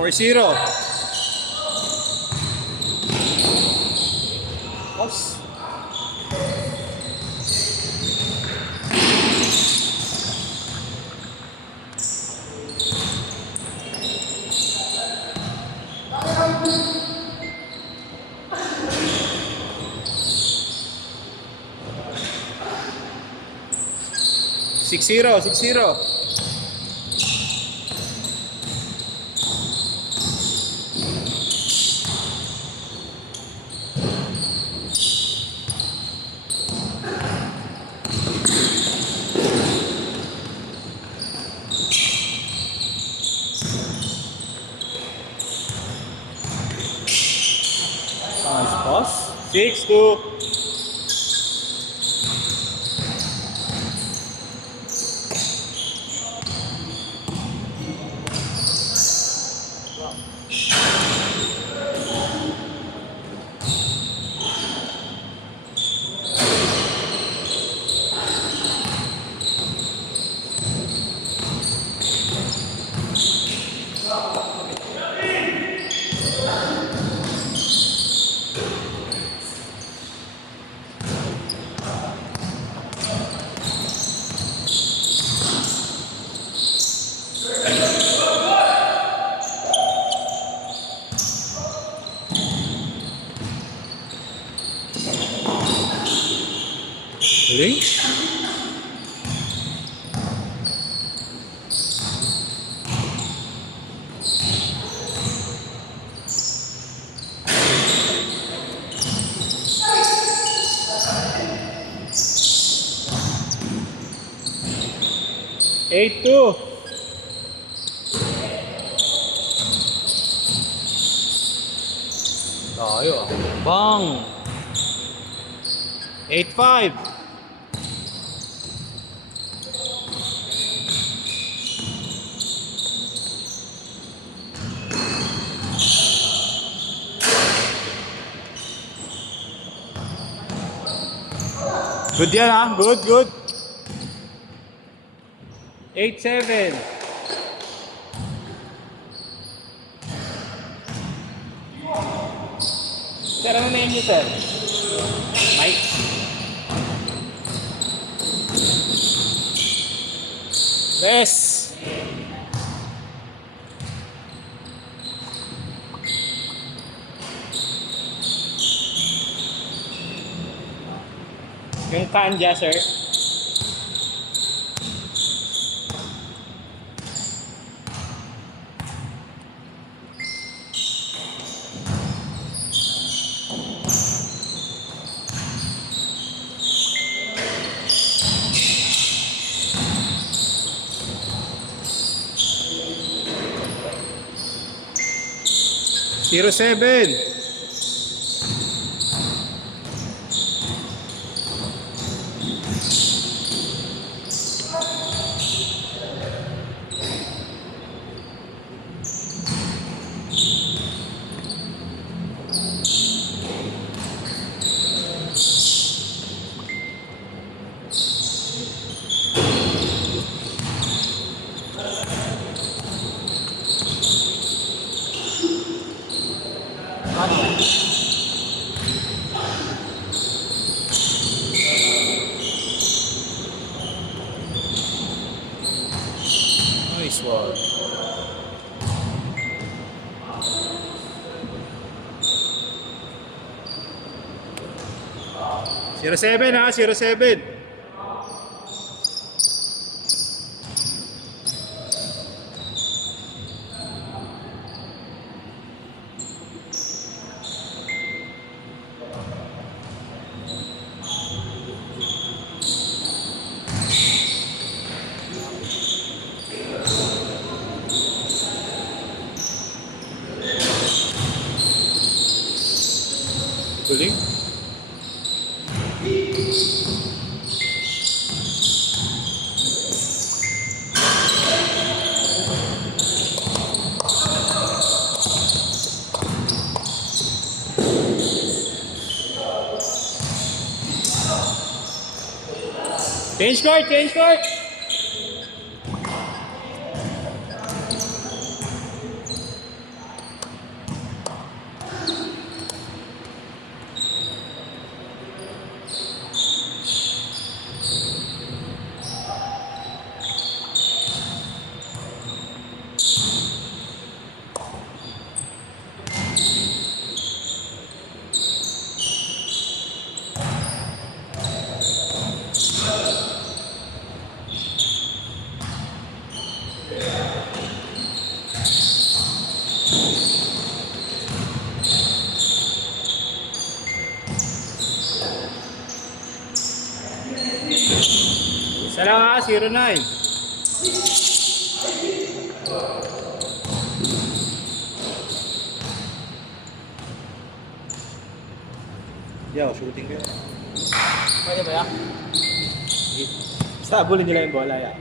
4-0. Oops. Six zero. Nice pass. 6-2. Galing. Eight two. Tayo. Bang. 8-5. Good yan ha, good. 8-7. Sir, ano name niyo, sir? Mike? Yes! Yung kanja, sir. Zero 7. Nice one. Zero 7 ha, 0-7. Galing. Change court. Isa lang ha, 09. Yo, shooting ko yun. Pwede ba yan? Basta abulin nila yung bola yan.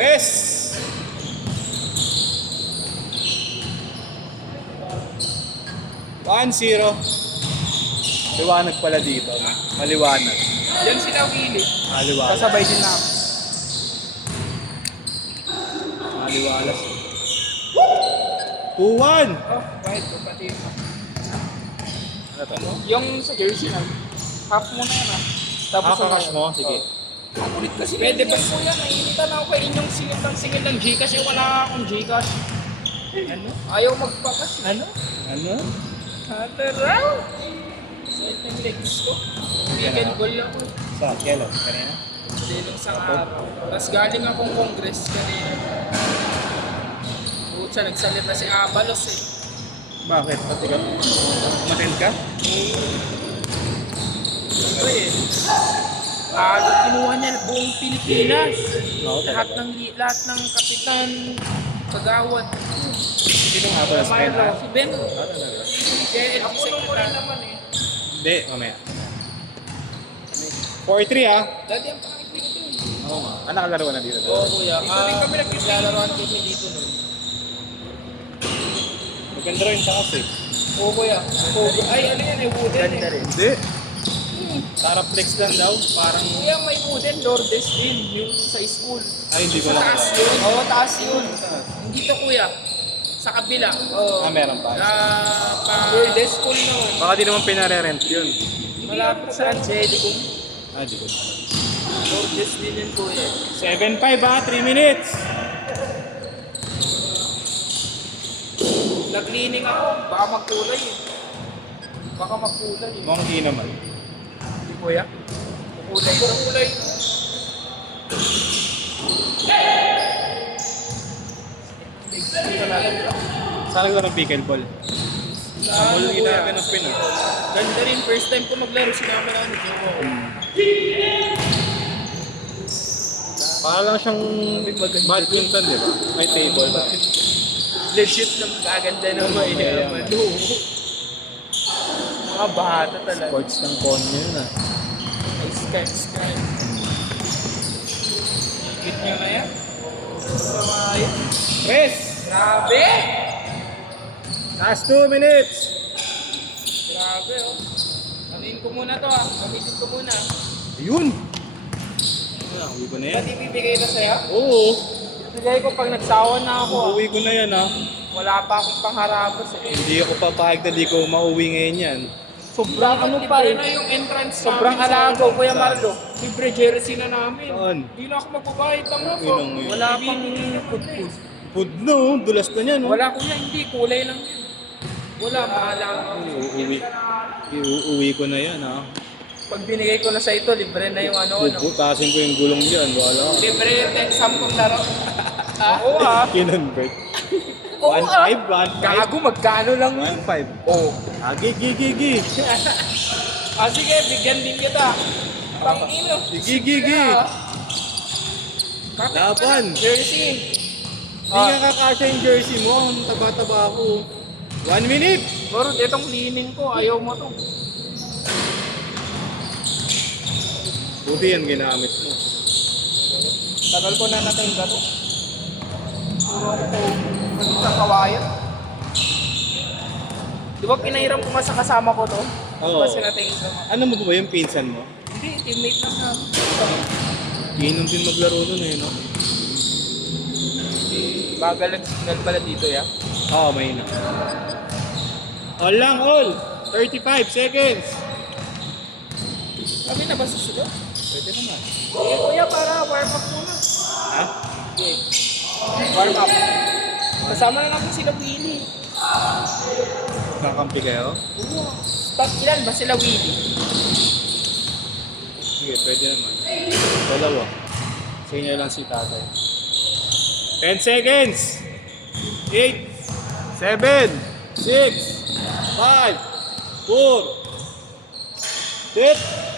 Rest! One zero. Liwanag pala dito. Maliwanag. Yan sila Willie. Maliwanag. Kasabay din na. Maliwalas. 2-1! Oh, kahit ko pati yun. Ano to? Yung sa jersey na. Half mo na yan ah. Tapos Kakakas mo? Sige. Ang kulit kasi. Pwede ba po yan? Nainitan ako kay inyong singil ng Gcash. Eh wala akong Gcash. Ano? Ayaw magpakas. Ano? Ano? Hataraw! Sait ng legs ko. Weekend goal ako. Sa kailan? Kanina? Hindi nung isang araw. Tapos galing akong congress kanina. Pucha, nagsalita si Abalos eh. Bakit? Pati ka? Umattend ka? Ito eh. Kinuha niya buong Pilipinas. Oo, Lahat talaga. lahat ng kapitan, kagawad. Sino nga pala sa kanya? Si Ben. Ah, talaga? Kaya ako nung rin naman eh. Hindi, mamaya. 4-3 ah. Dati ang pangit dito eh. Oo nga. Ah, nakalaro ka na dito. Oo kuya. Dito din kami naglalaroan kami dito nun. Maganda rin sa kasi. Oo kuya. Ay ano yan eh, wooden eh. Hindi. Para flex lang daw. Parang... Kuya may wooden Lourdes din. Yung sa school. Ay, hindi ko Sa lang. taas yun. Oo, taas yun. Hindi to kuya. Sa kabila. Oo. Ah, meron pa. Lourdes school noon. Baka di naman pinare-rent yun. Malapit sa Angelicum. Ah, di ko na. Lourdes din yun kuya. 7-5 ah, 3 minutes. Nag-cleaning ako. Baka magkulay eh. Baka magkulay eh. Mukhang di naman. Hindi kuya. Kulay ito. Kulay ito. Dito na lang. Saan naglaro ng pickleball? Sa mall kita natin ng spin ah. Ganda rin. First time ko maglaro. Sinama na ano. Jowa ko. Para lang siyang badminton, di ba? May table ba? Legit lang. Kaganda naman. Mayaman. Mga bata talaga. Sports ng konyo yun ah. Sky. Higit nyo na yan. Samayan. Rest! Grabe! Last 2 minutes! Grabe oh. Anuin ko muna to ah. Gamitin ko muna. Ayun! Ah, uwi ko na yan. Ba't ibibigay na sa'yo? Oo! Bigay ko pag nagsawa na ako ah. Uwi ko na yan ah. Wala pa akong pangharapos eh. Hindi ako papahag na di ko mauwi ngayon yan. Sobrang ano pa eh. Na yung entrance sobrang alago, Kuya Marlo. Libre jersey na namin. Saan? Hindi na ako magbabayad ng ref. Yun ang yun. Wala pang food. Food na oh, dulas na niyan oh. Wala kuya, hindi. Kulay lang yun. Wala, bahala ako. Uuwi ko na yan ah. Pag binigay ko na sa ito, libre na yung ano. Bubutasin ko yung gulong dyan, wala. Libre yung 10-10 laro. Oo ah. Kinonvert. Oo ah. 1.5, 1.5. Gago, magkano lang yun? 1.5. Oo. Ah, gigi. Sige, bigyan din kita. Pang-ino. Gigi. Laban. Jersey. Hindi nga kakasya yung jersey mo. Ang taba-taba ako. 1 minute. Pero itong cleaning ko, ayaw mo to. Buti yan ginamit mo. Tagal ko na natinda to. Puro ito, sa kawayan. Di ba pinahiram ko nga sa kasama ko to? Oo. Kasi natinda ko. Ano mo ba yung pinsan mo? Hindi, teammate lang namin. Inom din maglaro nun eh, no? Bagal ang signal pala dito ya. Oo, mahina. All lang, all. 35 seconds. Kami na ba susunod? Pwede naman. Eh, kuya, para warm up muna. Ha? Okay. Warm up. Kasama na natin sila Willie. Kakampi kayo? Stop ilan ba sila Willie? Sige, pwede naman. Dalawa. Sa inyo lang si tatay. 10 seconds. 8, 7, 6, 5, 4, 8,